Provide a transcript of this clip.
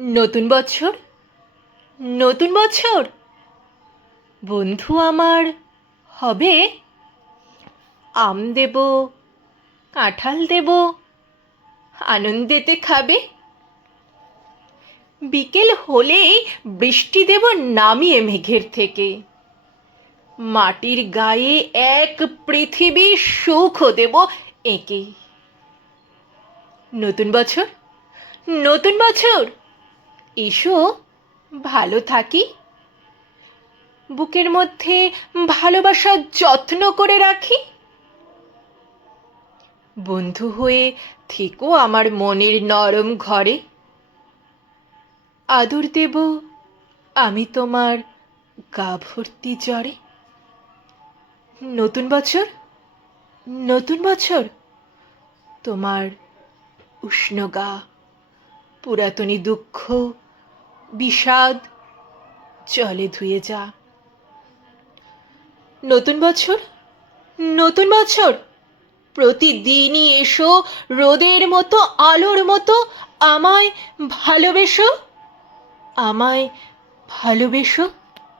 নতুন বছর, নতুন বছর বন্ধু আমার হবে। আম দেব, কাঁঠাল দেব, আনন্দেতে খাবে। বিকেল হলেই বৃষ্টি দেব নামিয়ে মেঘের থেকে। মাটির গায়ে এক পৃথিবীর সুখ দেব এঁকে। নতুন বছর, নতুন বছর এসো ভালো থাকি। বুকের মধ্যে ভালোবাসার যত্ন করে রাখি। বন্ধু হয়ে থেকো আমার মনের নরম ঘরে। আদর দেব আমি তোমার গা ভর্তি জ্বরে। নতুন বছর, নতুন বছর তোমার উষ্ণ গা, পুরাতনী দুঃখ বিষাদ জলে ধুয়ে যা। নতুন বছর, নতুন বছর প্রতিদিনই এসো রোদের মতো আলোর মতো আমায় ভালোবেসো, আমায় ভালোবেসো।